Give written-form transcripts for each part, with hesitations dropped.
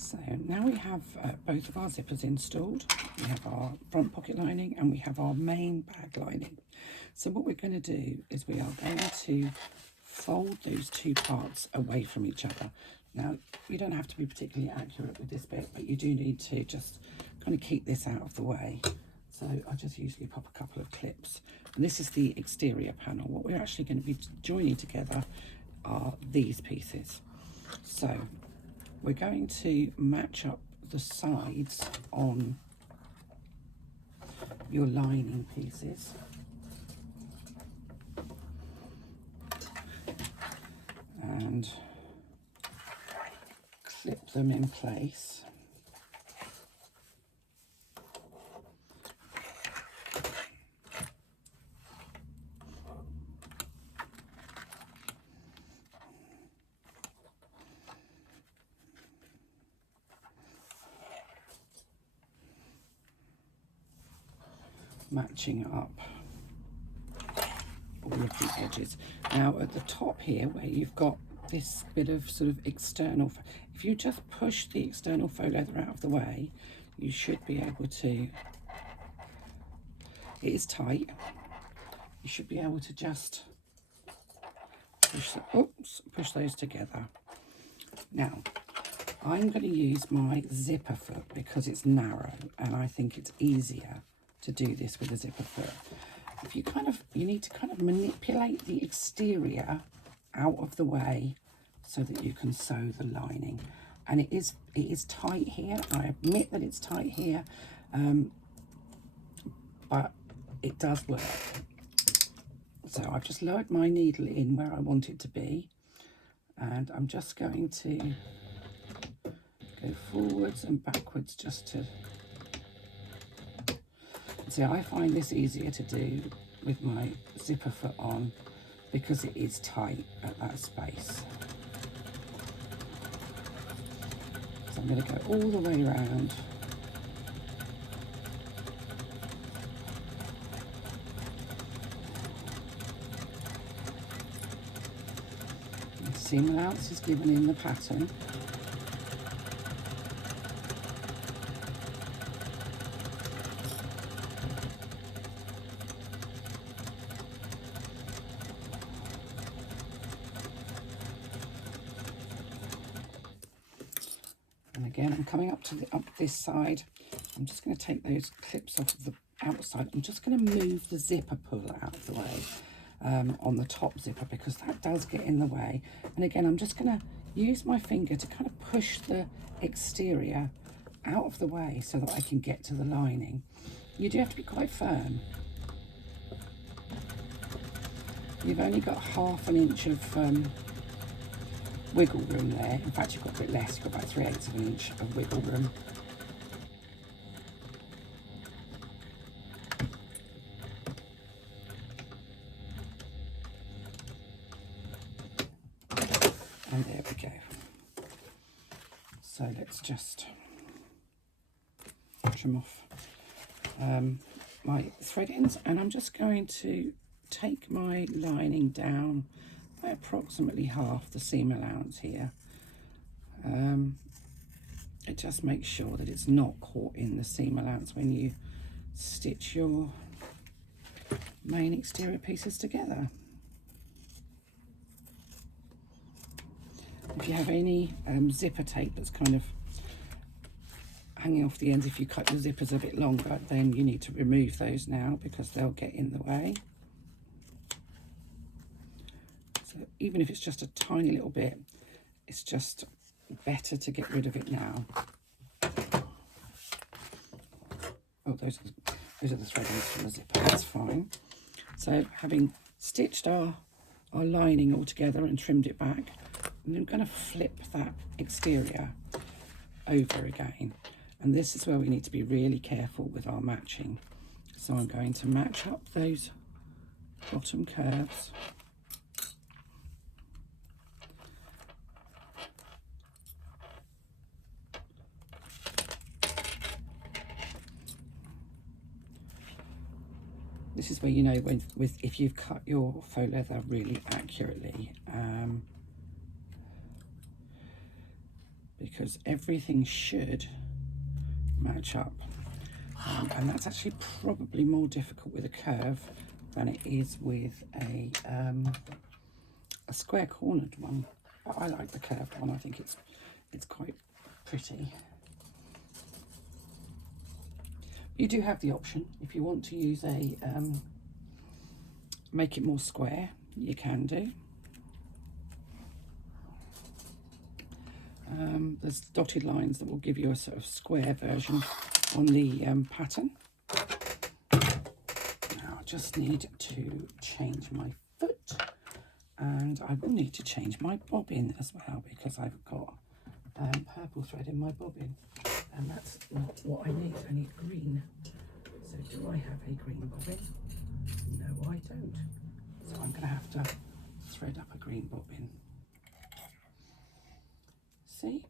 So now we have both of our zippers installed. We have our front pocket lining and we have our main bag lining. So what we're going to do is we are going to fold those two parts away from each other. Now, you don't have to be particularly accurate with this bit, but you do need to just kind of keep this out of the way. So I just usually pop a couple of clips. And this is the exterior panel. What we're actually going to be joining together are these pieces. So we're going to match up the sides on your lining pieces. And clip them in place. Matching up all of the edges. Now at the top here where you've got this bit of sort of external, if you just push the external faux leather out of the way, you should be able to, it is tight, you should be able to just push those together. Now I'm going to use my zipper foot because it's narrow and I think it's easier to do this with a zipper foot. If you need to kind of manipulate the exterior out of the way so that you can sew the lining. And it is tight here. I admit that it's tight here, but it does work. So I've just lowered my needle in where I want it to be, and I'm just going to go forwards and backwards just to see. I find this easier to do with my zipper foot on because it is tight at that space. So I'm going to go all the way around. The seam allowance is given in the pattern. Again, I'm coming up this side. I'm just going to take those clips off of the outside. I'm just going to move the zipper pull out of the way on the top zipper because that does get in the way. And again, I'm just going to use my finger to kind of push the exterior out of the way so that I can get to the lining. You do have to be quite firm. You've only got ½ an inch of wiggle room there. In fact, you've got a bit less. You've got about 3/8 of an inch of wiggle room. And there we go. So let's just trim off my thread ends, and I'm just going to take my lining down by approximately half the seam allowance here. It just makes sure that it's not caught in the seam allowance when you stitch your main exterior pieces together. If you have any zipper tape that's kind of hanging off the ends, if you cut your zippers a bit longer, then you need to remove those now because they'll get in the way. So even if it's just a tiny little bit, it's just better to get rid of it now. Oh, those are the thread ends from the zipper, that's fine. So having stitched our lining all together and trimmed it back, I'm going to flip that exterior over again. And this is where we need to be really careful with our matching. So I'm going to match up those bottom curves. This is where you know if you've cut your faux leather really accurately, because everything should match up. And that's actually probably more difficult with a curve than it is with a square cornered one. But I like the curved one. I think it's quite pretty. You do have the option if you want to use a make it more square, you can do. There's dotted lines that will give you a sort of square version on the pattern. Now I just need to change my foot, and I will need to change my bobbin as well because I've got purple thread in my bobbin, and that's not what I need. I need green. So do I have a green bobbin? No, I don't. So I'm going to have to thread up a green bobbin. See?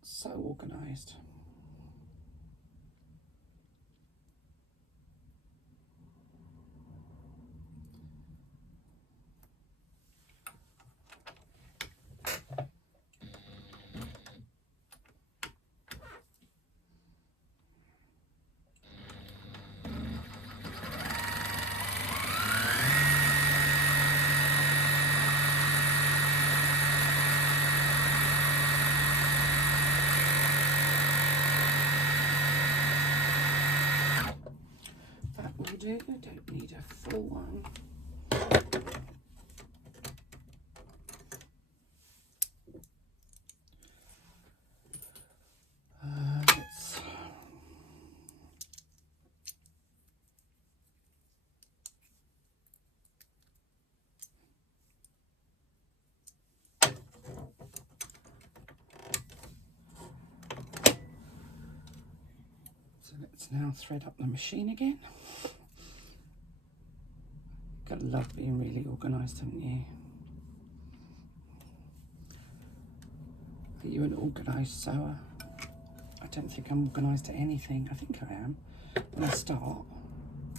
So organised. I don't need a full one. So let's now thread up the machine again. Gotta love being really organised, haven't you? Are you an organised sewer? I don't think I'm organised at anything. I think I am. When I start,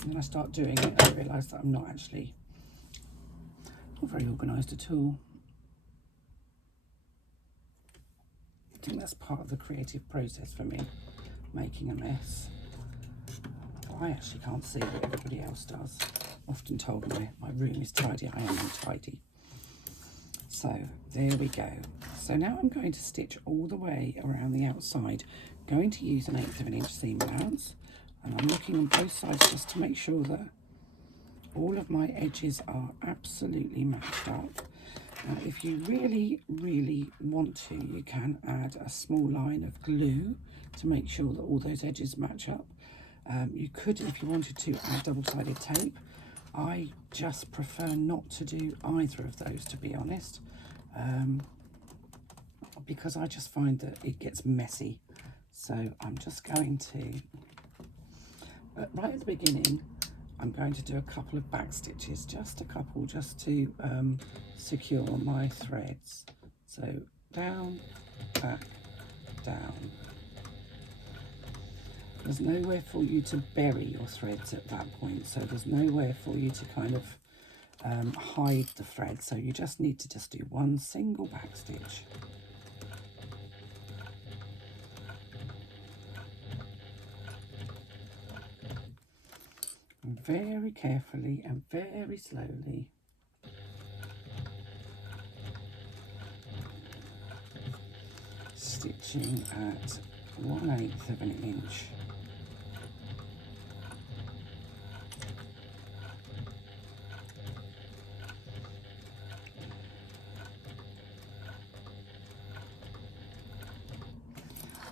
and then I start doing it, I realise that I'm not actually not very organised at all. I think that's part of the creative process for me, making a mess. I actually can't see what everybody else does. Often told my room is tidy, I am untidy. So there we go. So now I'm going to stitch all the way around the outside. Going to use an 1/8 of an inch seam allowance, and I'm looking on both sides just to make sure that all of my edges are absolutely matched up. Now if you really want to, you can add a small line of glue to make sure that all those edges match up. You could, if you wanted to, add double-sided tape. I just prefer not to do either of those, to be honest, because I just find that it gets messy. So I'm just going to, right at the beginning, I'm going to do a couple of back stitches, just a couple, just to secure my threads. So down, back, down. There's nowhere for you to bury your threads at that point, so there's nowhere for you to kind of hide the thread, so you just need to just do one single back stitch. And very carefully and very slowly. Stitching at 1/8 of an inch.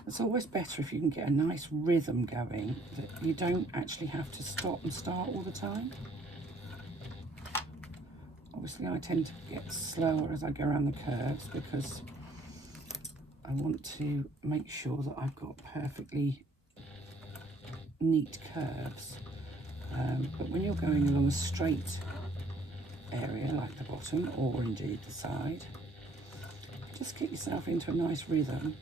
It's always better if you can get a nice rhythm going, that you don't actually have to stop and start all the time. Obviously I tend to get slower as I go around the curves because I want to make sure that I've got perfectly neat curves. But when you're going along a straight area like the bottom or indeed the side, just get yourself into a nice rhythm.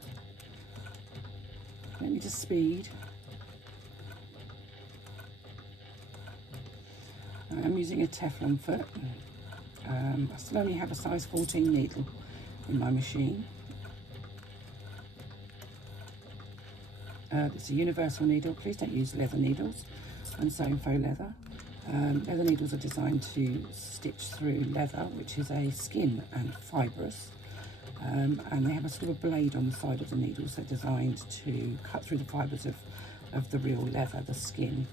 Don't need to speed. I'm using a Teflon foot. I still only have a size 14 needle in my machine. It's a universal needle. Please don't use leather needles and sewing faux leather. Leather needles are designed to stitch through leather, which is a skin and fibrous, and they have a sort of blade on the side of the needles. They're designed to cut through the fibres of the real leather, the skin,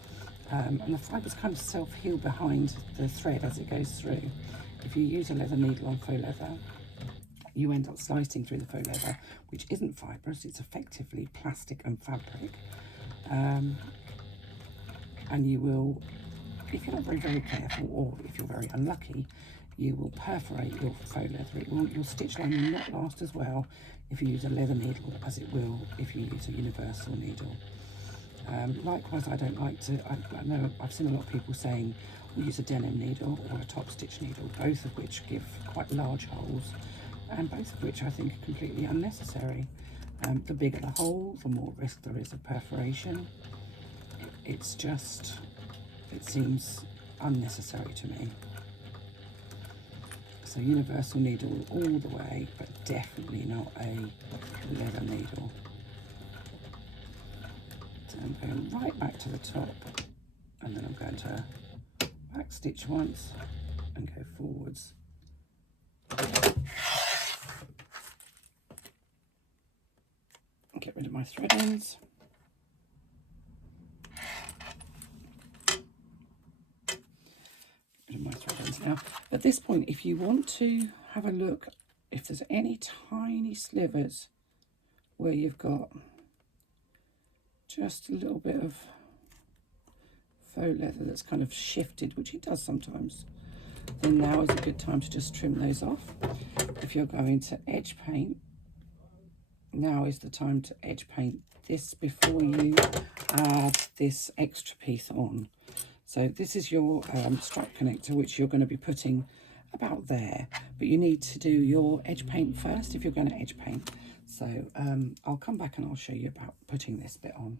and the fibres kind of self-heal behind the thread as it goes through. If you use a leather needle on faux leather, you end up slicing through the faux leather, which isn't fibrous, it's effectively plastic and fabric. And you will, if you're not very careful, or if you're very unlucky, you will perforate your faux leather. Your stitch line will not last as well if you use a leather needle as it will if you use a universal needle. Likewise, I don't like to, I know I've seen a lot of people saying we use a denim needle or a top stitch needle, both of which give quite large holes, and both of which I think are completely unnecessary. The bigger the hole, the more risk there is of perforation. It's just, it seems unnecessary to me. So universal needle all the way, but definitely not a leather needle. So I'm going right back to the top, and then I'm going to back stitch once and go forwards. Get rid of my thread ends. Get rid of my thread ends now. At this point, if you want to have a look, if there's any tiny slivers where you've got just a little bit of faux leather that's kind of shifted, which it does sometimes, then now is a good time to just trim those off. If you're going to edge paint, now is the time to edge paint this before you add this extra piece on. So this is your strap connector, which you're going to be putting about there, but you need to do your edge paint first if you're going to edge paint. So I'll come back and I'll show you about putting this bit on.